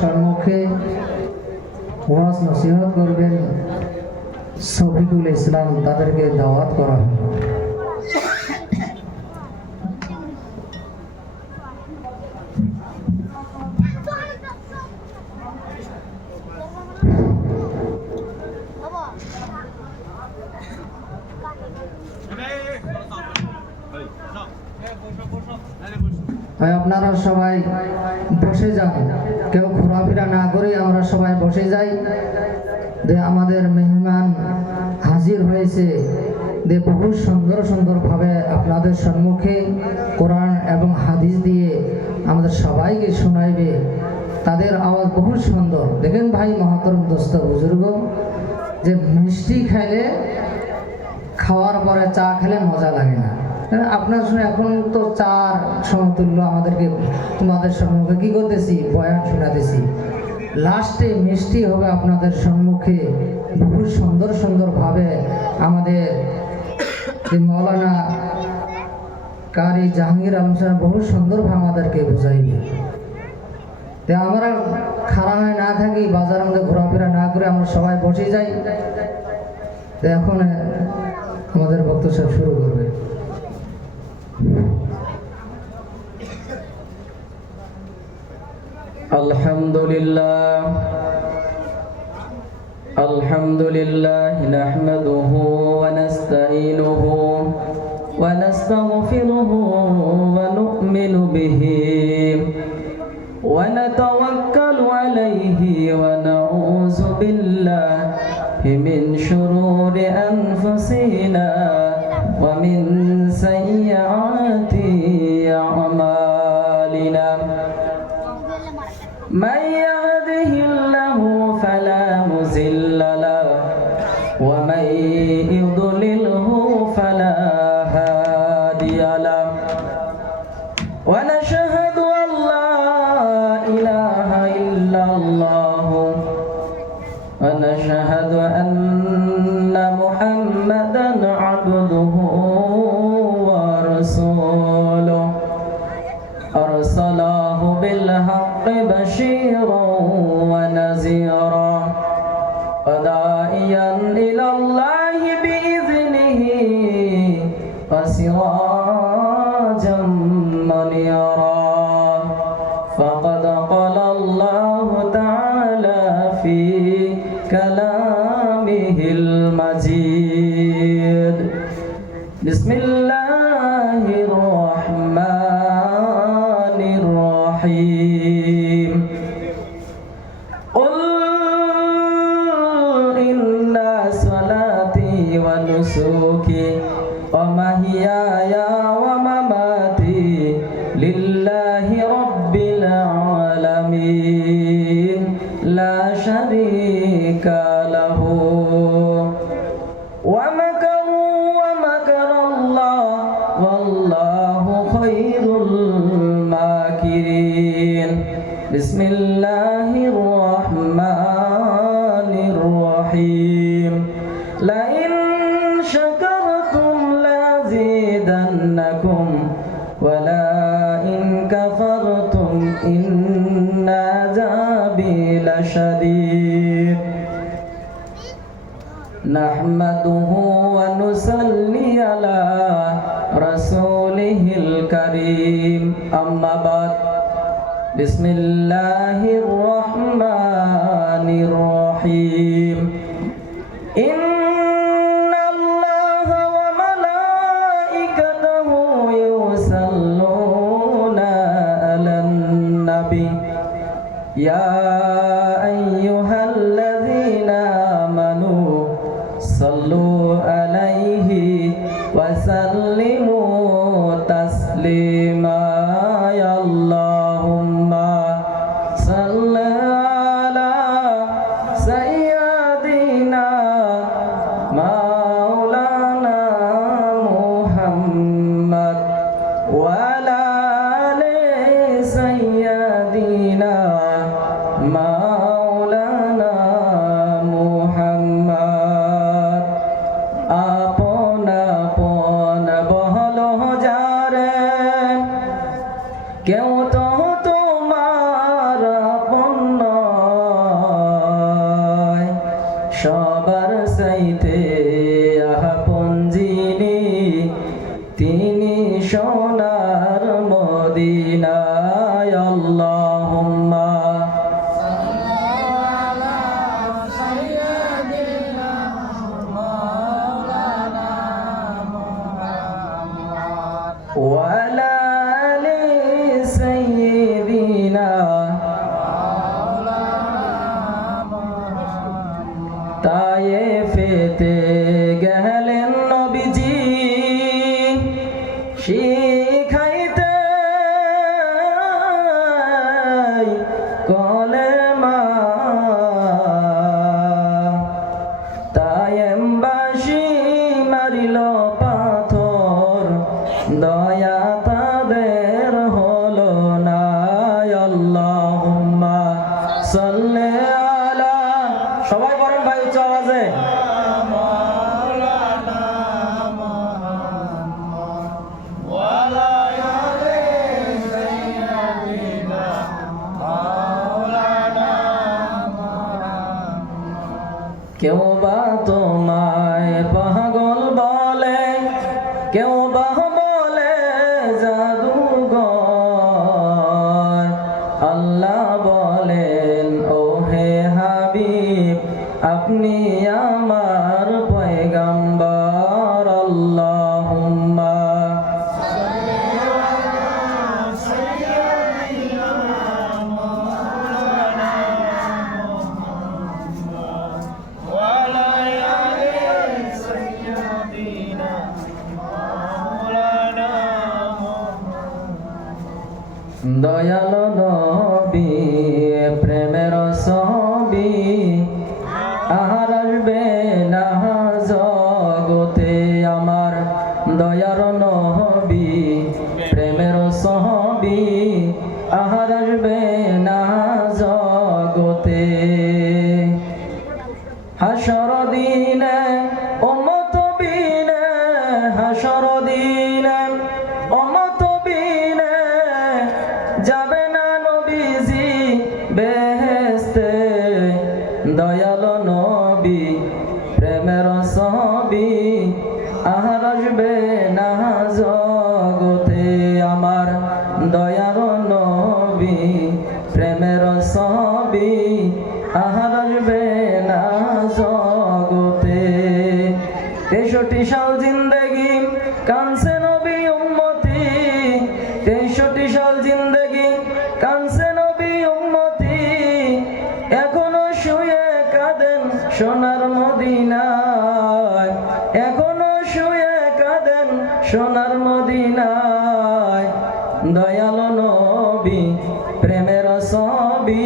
সম্মুখে ওয়াজ নসিহত করবেন শফিকুল ইসলাম, তাদেরকে দাওয়াত করা হলো। আপনারা সবাই বসে যান, কেউ ঘোরাফেরা না করে আমরা সবাই বসে যাই। যে আমাদের মেহমান হাজির হয়েছে, যে বহু সুন্দর সুন্দরভাবে আপনাদের সম্মুখে কোরআন এবং হাদিস দিয়ে আমাদের সবাইকে শোনাইবে। তাদের আওয়াজ বহু সুন্দর। দেখেন ভাই মহাতরম দোস্ত বুজুর্গ, যে মিষ্টি খাইলে খাওয়ার পরে চা খেলে মজা লাগে না। আপনার শুনে এখন তো চার সমতুল্য আমাদেরকে তোমাদের সম্মুখে কি করতেছি, বয়ান শোনাতেছি। লাস্টে মিষ্টি হবে আপনাদের সম্মুখে। বহু সুন্দর সুন্দরভাবে আমাদের মৌলানা কারি জাহাঙ্গীর আলম সাহেব বহু সুন্দরভাবে আমাদেরকে বোঝাইবে। তো আমরা খাড়া হয়ে না থাকি, বাজারের মধ্যে ঘোরাফেরা না করে আমরা সবাই বসে যাই। তো এখন আমাদের বক্তব্য শুরু করবে। আলহামদুলিল্লাহ আলহামদুলিল্লাহ নাহমাদুহু ওয়া নাস্তাঈনুহু ওয়া নাস্তাগফিরুহু ওয়া নু'মিনু বিহি ওয়া নাতাওয়াক্কালু আলাইহি ওয়া নাউযু বিল্লাহি মিন শুরুরি আনফুসিনা ওয়া মিন সাইয়্যাতি আ'মালিনা। من يهده الله فلا مضل له ومن يضلله فلا هادي له ونشهد أن لا إله إلا الله ونشهد أن محمدا عبده ورسوله أرسله بالحق بشيرا ونذيرا وداعيا إلى الله بإذنه وسراجا منيرا. فقد قال الله تعالى في كلامه المجيد. بسم الله الرحمن الرحيم. قل إن صلاتي ونسكي ومحياي ومماتي لله رب العالمين لا شريك له ومكروا ومكر الله والله خير الماكرين. بسم الله الرحمن الرحيم. لئن شكرتم لأزيدنكم ولئن كفرتم إن عذابي لشديد. نحمده ونصلي على رسوله الكريم. أما بعد. بسم الله الرحمن الرحيم. إن الله وملائكته يصلون على النبي يا أيها الذين آمنوا صلوا عليه وسلموا تسليما. يا اللهم صل على سيدنا مولانا محمد وعلى آل سيدنا مولانا শিখাইতে গেলেন নবীজি শিখাইতে কলেমা তায়েমবাসী মারিল পাথর দয়া তাদের হলো না আল্লাহুম্মা সাল্লি আলা সবাই বলেন ভাই উচ্চ আওয়াজে কেউ বা তোমায় পাগল বলে কেউ বা বলে জাদুঘর আল্লাহ বলেন ও হে হাবিব আপনি আমার পয়গম্বর আল্লাহুম্মা দয়াল নবী প্রেমের ছবি আর আসবে না জগতে আমার দয়ার নবী প্রেমের ছবি আর আসবে না জগতে হাসর দিনে উম্মত বিনে হাসর দিনে উম্মত বিনে যাবে না নবীজি বেহেশতে দয়াল নবী প্রেমের ছবি আর আসবে না জগতে আমার দয়ার নবী প্রেমের ছবি আর আসবে না জগতে 63 সাল জিন্দেগি কানছে নবী উম্মতি 63 সাল জিন্দেগি কানছে নবী উম্মতি এখনো শুয়ে কাঁদেন সোনার মদিনায় এখনো শুয়ে কাঁদেন সোনার মদিনায় দয়াল নবী প্রেমের ছবি